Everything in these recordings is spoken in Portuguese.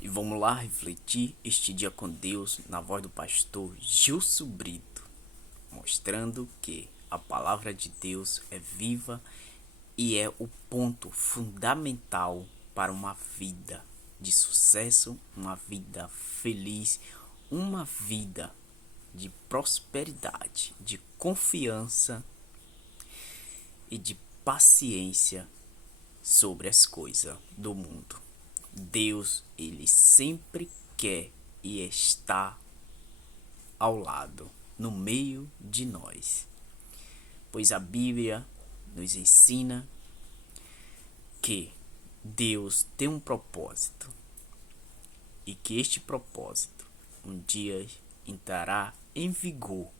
E vamos lá refletir este dia com Deus na voz do pastor Gilson Brito, mostrando que a palavra de Deus é viva e é o ponto fundamental para uma vida de sucesso, uma vida feliz, uma vida de prosperidade, de confiança e de paciência sobre as coisas do mundo. Deus, ele sempre quer e está ao lado, no meio de nós. Pois a Bíblia nos ensina que Deus tem um propósito e que este propósito um dia entrará em vigor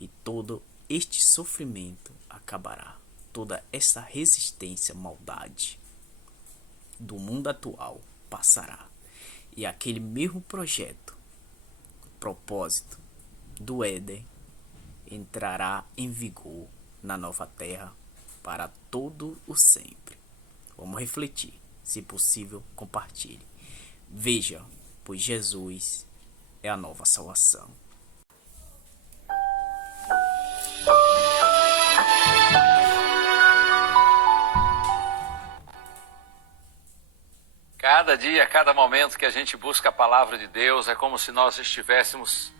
e todo este sofrimento acabará. Toda essa resistência, maldade do mundo atual passará. E aquele mesmo projeto, propósito do Éden entrará em vigor na nova terra para todo o sempre. Vamos refletir. Se possível, compartilhe. Veja, pois Jesus é a nova salvação. Cada dia, cada momento que a gente busca a palavra de Deus, é como se nós estivéssemos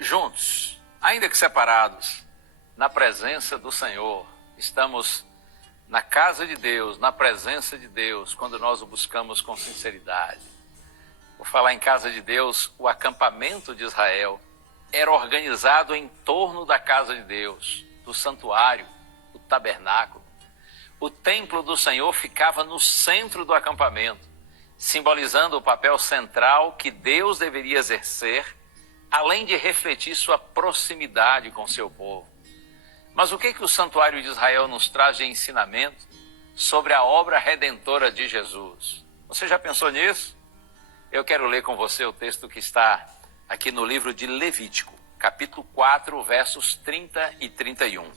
juntos, ainda que separados, na presença do Senhor. Estamos na casa de Deus, na presença de Deus, quando nós o buscamos com sinceridade. Por falar em casa de Deus, o acampamento de Israel era organizado em torno da casa de Deus, do santuário, do tabernáculo. O templo do Senhor ficava no centro do acampamento, simbolizando o papel central que Deus deveria exercer, além de refletir sua proximidade com seu povo. Mas o que o santuário de Israel nos traz de ensinamento sobre a obra redentora de Jesus? Você já pensou nisso? Eu quero ler com você o texto que está aqui no livro de Levítico, capítulo 4, versos 30 e 31.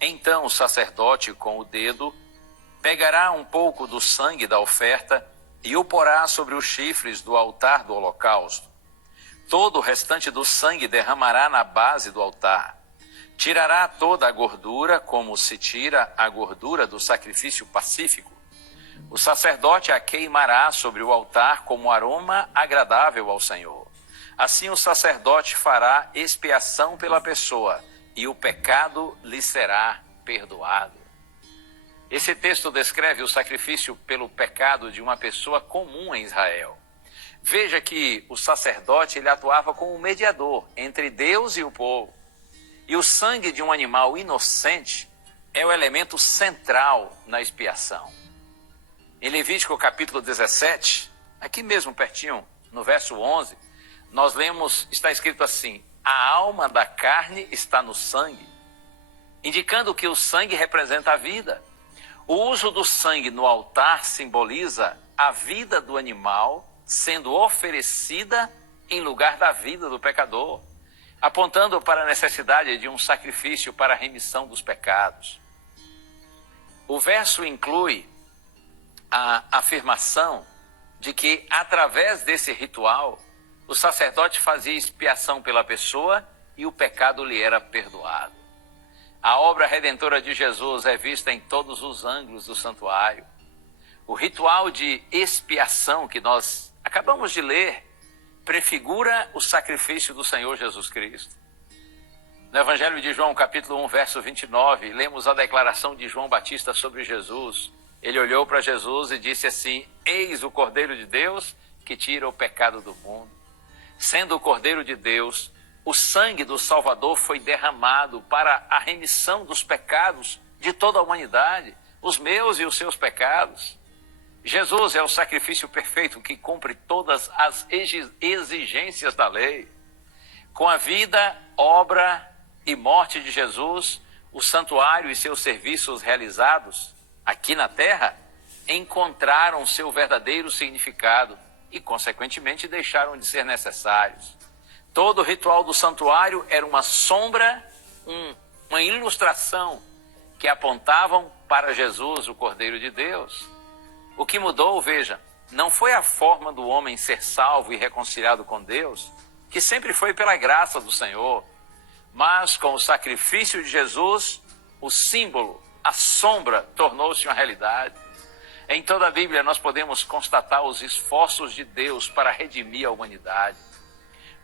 Então o sacerdote, com o dedo, pegará um pouco do sangue da oferta e o porá sobre os chifres do altar do holocausto. Todo o restante do sangue derramará na base do altar. Tirará toda a gordura, como se tira a gordura do sacrifício pacífico. O sacerdote a queimará sobre o altar como aroma agradável ao Senhor. Assim o sacerdote fará expiação pela pessoa, e o pecado lhe será perdoado. Esse texto descreve o sacrifício pelo pecado de uma pessoa comum em Israel. Veja que o sacerdote ele atuava como mediador entre Deus e o povo. E o sangue de um animal inocente é o elemento central na expiação. Em Levítico capítulo 17, aqui mesmo pertinho, no verso 11, nós lemos, está escrito assim: a alma da carne está no sangue, indicando que o sangue representa a vida. O uso do sangue no altar simboliza a vida do animal sendo oferecida em lugar da vida do pecador, apontando para a necessidade de um sacrifício para a remissão dos pecados. O verso inclui a afirmação de que, através desse ritual, o sacerdote fazia expiação pela pessoa e o pecado lhe era perdoado. A obra redentora de Jesus é vista em todos os ângulos do santuário. O ritual de expiação que nós acabamos de ler prefigura o sacrifício do Senhor Jesus Cristo. No Evangelho de João, capítulo 1, verso 29, lemos a declaração de João Batista sobre Jesus. Ele olhou para Jesus e disse assim: eis o Cordeiro de Deus que tira o pecado do mundo. Sendo o Cordeiro de Deus, o sangue do Salvador foi derramado para a remissão dos pecados de toda a humanidade, os meus e os seus pecados. Jesus é o sacrifício perfeito que cumpre todas as exigências da lei. Com a vida, obra e morte de Jesus, o santuário e seus serviços realizados aqui na terra encontraram seu verdadeiro significado e, consequentemente, deixaram de ser necessários. Todo o ritual do santuário era uma sombra, uma ilustração que apontavam para Jesus, o Cordeiro de Deus. O que mudou, veja, não foi a forma do homem ser salvo e reconciliado com Deus, que sempre foi pela graça do Senhor, mas com o sacrifício de Jesus, o símbolo, a sombra, tornou-se uma realidade. Em toda a Bíblia nós podemos constatar os esforços de Deus para redimir a humanidade.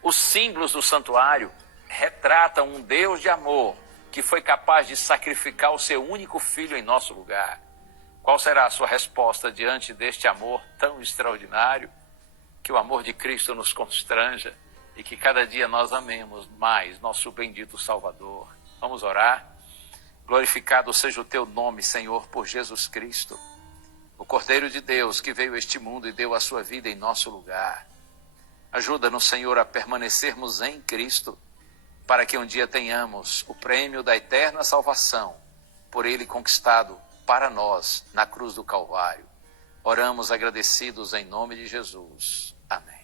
Os símbolos do santuário retratam um Deus de amor que foi capaz de sacrificar o seu único filho em nosso lugar. Qual será a sua resposta diante deste amor tão extraordinário? Que o amor de Cristo nos constranja e que cada dia nós amemos mais nosso bendito Salvador. Vamos orar? Glorificado seja o teu nome, Senhor, por Jesus Cristo, o Cordeiro de Deus que veio a este mundo e deu a sua vida em nosso lugar. Ajuda-nos, Senhor, a permanecermos em Cristo, para que um dia tenhamos o prêmio da eterna salvação, por Ele conquistado para nós na cruz do Calvário. Oramos agradecidos em nome de Jesus. Amém.